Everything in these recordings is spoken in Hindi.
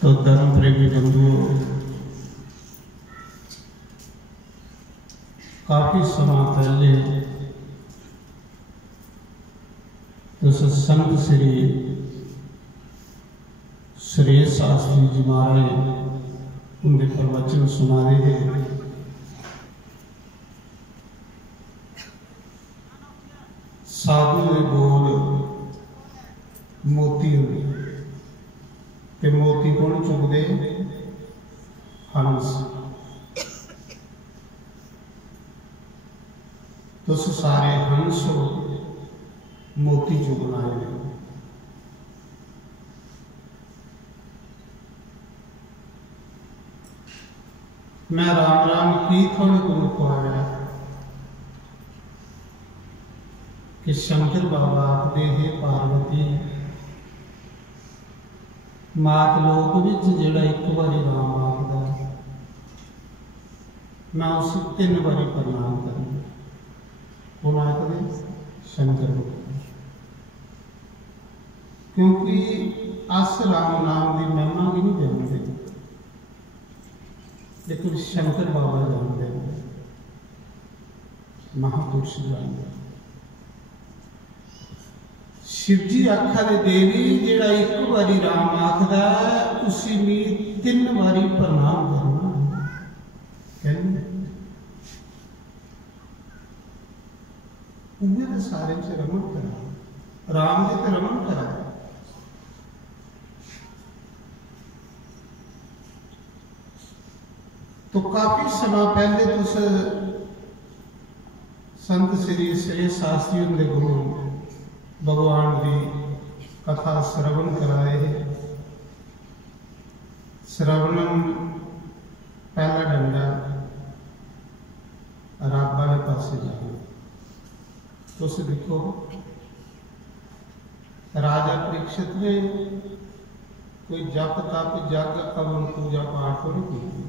तो धर्म प्रेमी बंधुओं, काफी समय पहले तो संत श्री सुरेश शास्त्री जी महाराज उनके प्रवचन सुना रहे हैं। साधु के बोल मोती ते मोती कौन चुगदे? हंस। तो सारे हंस मोती चुगना है। मैं राम राम की थोड़े को खुआया कि शंकर बाबा आखदे हे पार्वती, मात लोक विच जिहड़ा एक बारी राम आखदा मैं उस 3 बारी प्रणाम करूँ। कौन आखदे? शंकर बाबा। क्योंकि अस राम नाम की महिमा भी नहीं जानते, लेकिन शंकर बाबा जानते हैं, महापुरुष जानते हैं। शिव जी आखा दे देवी जेड़ा एक बारी राम आखदा उसी में 3 बारी प्रणाम करना कहने उन्हें सारे से रमन करा, राम जी तो रमन करा। तो काफी समय पहले तो संत श्री सुरेश शास्त्री उनके गुरु भगवान की कथा श्रवण कराए। श्रवणम पहला डंडा राबा के पास जाए। तो उसे देखो राजा परीक्षित ने कोई जप तप जग अवन पूजा पाठ नहीं की,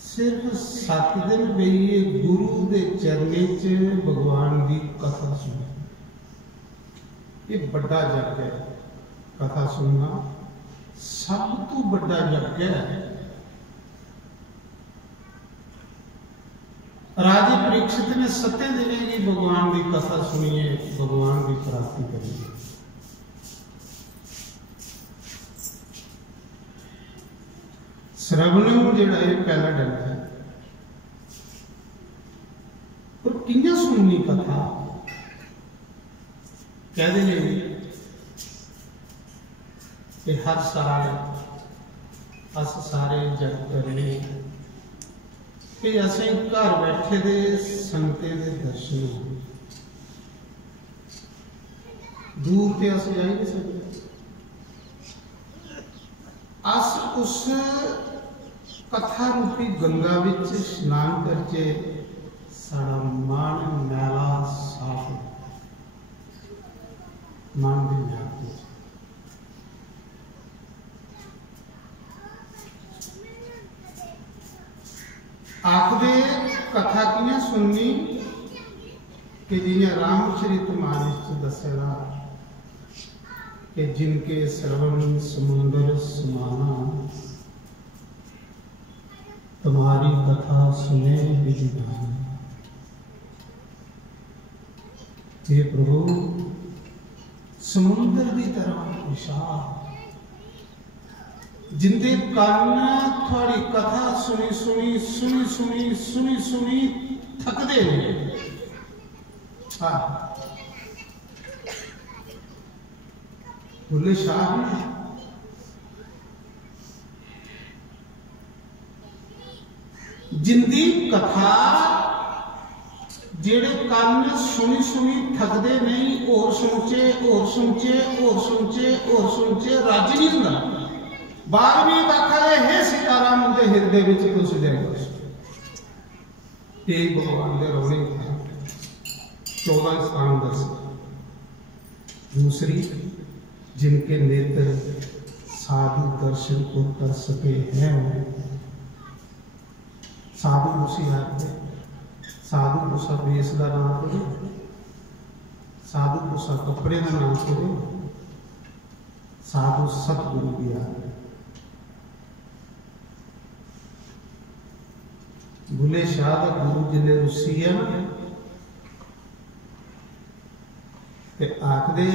सिर्फ 7 दिन बेइए गुरु के चरने च भगवान की कथा सुनी। ये बड़ा जग है, कथा सुनना सब तो बड़ा जग है। राजे परीक्षित ने 7 दिन की भगवान की कथा सुनिए, भगवान की प्राप्ति करिए। श्रवण जिहड़ा है पहला डंडा है। और किंजा सुननी कथा कहते हैं कि हर साल अस सारे जग करने कि असें घर बैठे दे संगते दे दर्शन हो। दूर ते अस जा नहीं सकते। अस उस कथा रूपी गंगा विच स्नान करके साड़ा मन मैला साफ मन की मैल आखदे कथा कियां सुननी कि जिन्हें रामचरित मानस दसेगा कि जिनके श्रवण समुंदर समाना, तुम्हारी कथा सुने विधिमान। हे प्रभु, समुंदर की तरह विशाल जिंदे कान थोड़ी कथा सुनी सुनी सुनी सुनी सुनी सुनी थकदे नहीं। बुल्ले शाह जिंदी कथा जेड़े कान सुनी सुनी थकदे नहीं, और सुनचे और सुनचे और सुनचे और सुनचे राजी नहीं होंदा। 12वीं आखा हे सीताराम उनके हृदय विच घुस जाएगा। ये भगवान के रोने 14 स्थान दस। दूसरी, जिनके नेत्र साधु दर्शन को कर सके हैं, साधु उसी आते साधु उसा वेश का नाम करो, साधु उसा कपड़े का नाम करो, साधु सतगुरु की आते। बुले शाह का गुरु जिन्हें रुसी है ना ते आखदे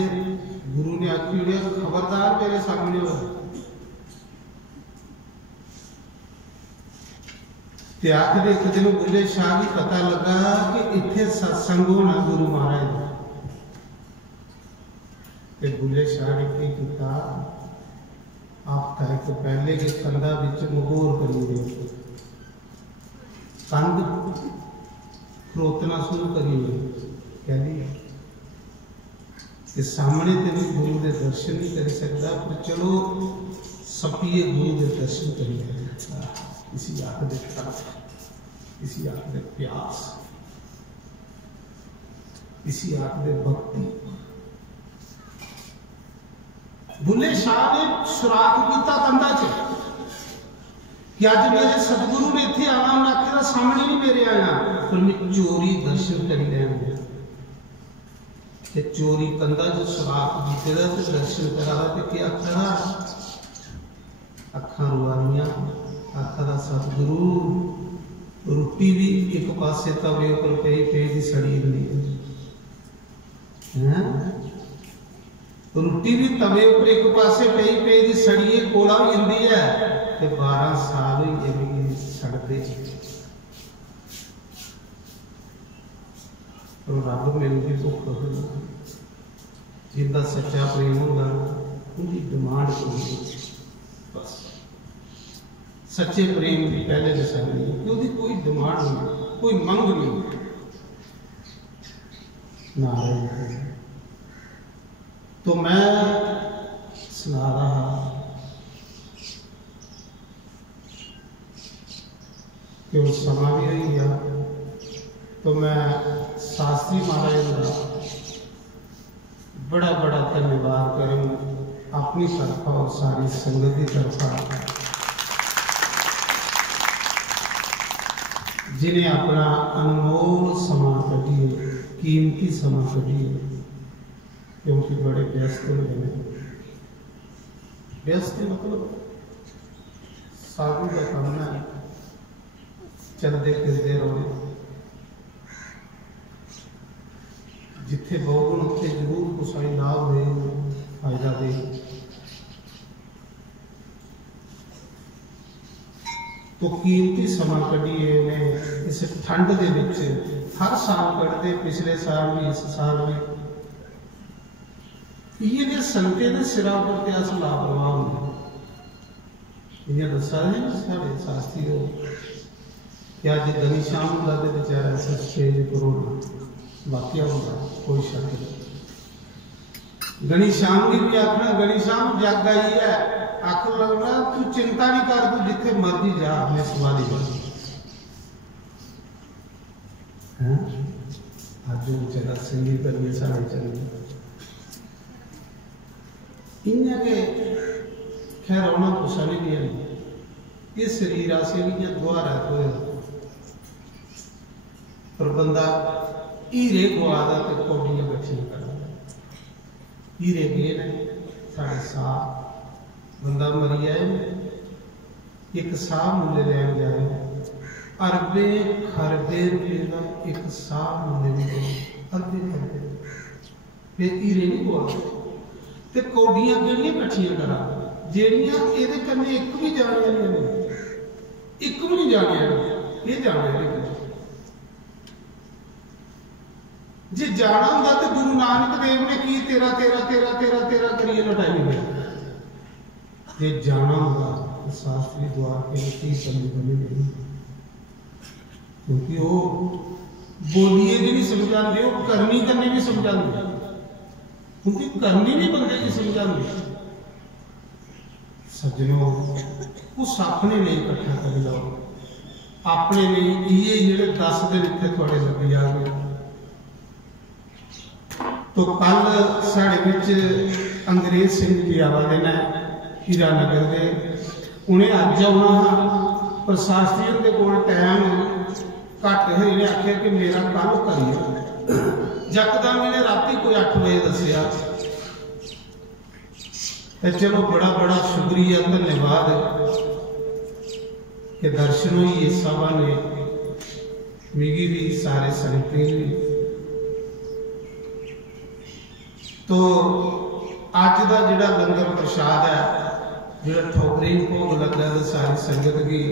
गुरु ने आखी खबरदार मेरे सामने हो ते आखदे एक दिन बुले शाह भी पता लगा कि इत्थे सत्संग होना गुरु महाराज ते बुले शाह ने की किया आप कहे तो पहले के कंधा विच मगोर करी दे कंध खरोतना शुरू करी कह दी कि सामने ते भी गुरु के दर्शन नहीं कर सकता पर चलो सपीए गुरु के दर्शन करिए इसी आंख दे तरफ इसी आंख दे प्यास इसी आंख दे भक्ति बुले शाह ने सुराख किया कंधा च कि अज मेरे सतगुरु ने इत्थे आना उन्हें आखिया सामने नहीं मेरे आया पर मैं चोरी दर्शन करी लैन ते चोरी कंधा जो सुराख कीते दा ते दर्शन करा ते क्या करा अखां रुआनियां आखा दा सतगुरु रोटी भी एक पासे तवे पर पई पई दी सड़ी नहीं है रोटी भी तवे पर एक पासे पई पई दी सड़ी कोला भी हिंदी है ते 12 साल ही भी सड़ते तो रब मिलती भुख जिंदा सच्चा प्रेम होगा उनकी डिमांड होगी बस सच्चे प्रेम की पहले निशानी है कि उसकी कोई डिमांड नहीं कोई मंग नहीं नारायण तो मैं सुना रहा कि वो समा भी हो गया तो मैं शास्त्री महाराज का बड़ा बड़ा धन्यवाद करूँ अपनी तरफा और सारी संगत की तरफा जिन्हें अपना अनमोल समा कटिए कीमती समा कटिए क्योंकि बड़े व्यस्त होते हैं व्यस्त मतलब साधु का काम है चलते फिरते रहो जिथे बहुगुण उत्थे जरूर कुछ लाभ दे फायदा दे तो कीमती समा कढ़िए ने इस ठंड के विच हर साल कढ़ते पिछले साल भी इस साल भी ये संगते ने सिरा पर ते अस लापरवाह होंगे इन्हें दसा ने साढ़े शास्त्री हो क्या जो गनी शाम का तो बेचारा स्टेज पर होना वाकया होगा कोई शक नहीं गनी शाम की भी आखना गनी शाम जग आई है आख लगना तू चिंता नहीं कर तू जिथे मर्जी जा अपने सवारी कर आज बेचारा संगीत करने सारे चले इन्हें के खैर होना गुस्सा नहीं दिया ये शरीर आसे भी द्वार है कोई पर बंदा हीरे गवादा तो कौड़ियां बच्चियां कर हीरे गए ने साढ़े साह बंदा मरी आए एक साह मुल्ले लैन जाए अरबे खरबे रुपये का एक साह मुल्ले भी अरबे खरबे फिर हीरे नहीं गवा ते कौड़ियां केड़ियां कट्ठियां करा जेड़ियां इहदे कन्ने एक भी जाने वाली नहीं एक भी नहीं जाने वाली ये जाने वाली जे जाना होंदा तो गुरु नानक देव ने की तेरा तेरा तेरा तेरा तेरा करिए लटाई गया जे जाना होगा तो शास्त्री द्वार के की करनी बनी नहीं क्योंकि वो बोलिए नहीं समझाते वो करनी करने भी समझाते क्योंकि करनी भी बंदे की समझाते सज्जनों उस अपने लिए इकट्ठा कर जाओ अपने लिए ये जेडे 10 दिन इतने थोड़े लग जाएंगे तो कल साढ़े अंग्रेज सिंह जी आवाले ने हीरानगर के उन्हें अज आना पर शास्त्री के कोल टाइम घट है इन्हें आख्या कि मेरा कल करिए यकदम इन्हें राती कोई 8 बजे दसिया चलो बड़ा बड़ा शुक्रिया धन्यवाद कि दर्शन हुई इस सभा ने मिगी भी सारे संगतें भी। तो अज का जिहड़ा लंगर प्रसाद है, जिहड़ा ठोकरी भोग लगा तो सारी संगत की,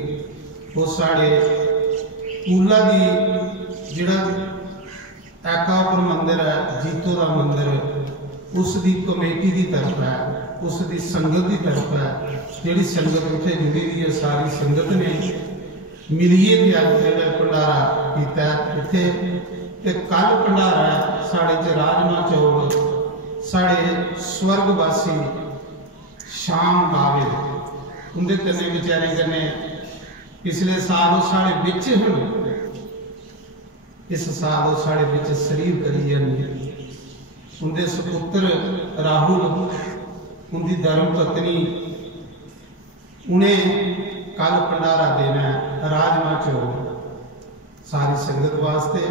वो साढ़े कूला की जिहड़ा एकापुर मंदिर है, जीतो का मंदिर, उसकी कमेटी की तरफ है, उसकी संगत की तरफ है। जिहड़ी संगत उत्थे जुड़ी हुई है, सारी संगत ने मिलिए ते अज जिहड़ा भंडारा कीता इत्थे। ते कल भंडारा साढ़े च राजमा चौल साढ़े स्वर्गवासी शाम बावे उनके कन्ने बेचारे कन्ने पिछले साल वो साढ़े बिच हन, इस साल वो साढ़े बिच शरीर करी जाने। उनके सपुत्र राहुल, उनकी धर्म पत्नी, उन्हें कल भंडारा देना है राजमा चौल सारी संगत वास्ते।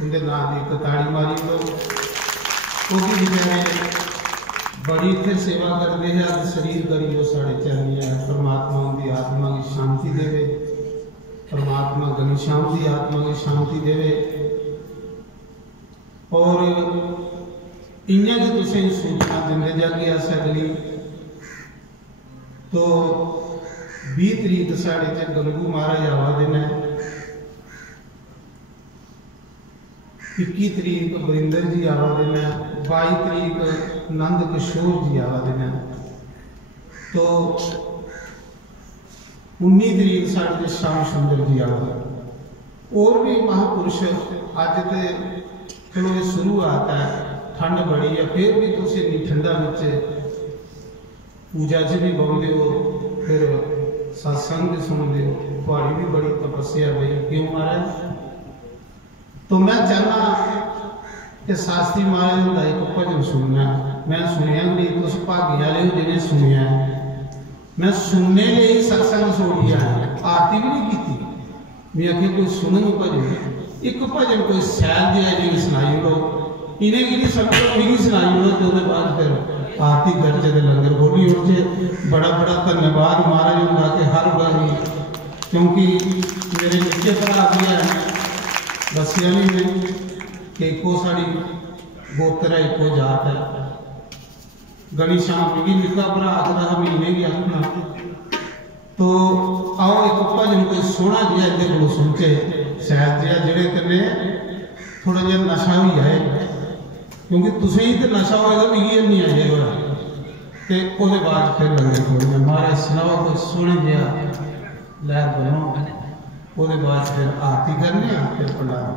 उनके नाम की एक ताड़ी मारी लो। वो भी बेचारे बड़ी इतने सेवा करते हैं, अज शरीर करी वो साढ़े चलनी है। परमात्मा उनकी आत्मा की शांति देवे, परमात्मा घनश्याम की आत्मा की शांति देवे। और इन्हें जो तुम सूचना देंगे जाके अस अगली तो 20 तरीक साढ़े च गंगू महाराज आवा देना है, 21 तरीक वरिंदर जी आवा देना है, 22 तरीक नंद किशोर जी आवा देना है। तो 19 तरीक साढ़े श्याम सुंदर जी आवा। और भी महापुरुष अज तो चलो ये शुरुआत है, ठंड बड़ी है, फिर भी तुम इन्नी ठंडा पूजा च भी बहते हो, फिर सत्संग भी सुनते हो। थोड़ी भी बड़ी तपस्या भाई, क्यों महाराज? तो मैं चाहना कि शास्त्री महाराज का एक भजन सुनना। मैं सुनिया नहीं, तुम भागी वाले हो जिन्हें सुनिया। मैं सुनने लिए सत्संग छोड़िया, आरती भी नहीं की। मैं आखिर कोई सुनूंगा भजन, एक भजन कोई सैल दिया जी सुनाई लो, इन्हें की नहीं समझो, मिगी सुनाई लो। तो बाद फिर आरती करके लंगर खोली उठे। बड़ा बड़ा धन्यवाद महाराज उनका कि हर बारी, क्योंकि मेरे निके भरा भी है, दसिया नहीं मैं कि एको साड़ी गोत्र है, एको जात है। गणी शाम मिगी निका भरा आखदा महीने की आखना। तो आओ एक भजन कोई सोहना जिहा इहदे कोलों सुन के शायद जिहा जिहड़े कन्नै थोड़ा जिहा नशा भी है, क्योंकि तुसें ही तो नशा होएगा, मिगी नहीं आ जाएगा। ते ओहदे बाद फिर लंगर खोलना। महाराज सुनाओ कोई सोहने जिहा लहर बनो, ओहदे बाद फिर आरती करने, फिर भंडारा।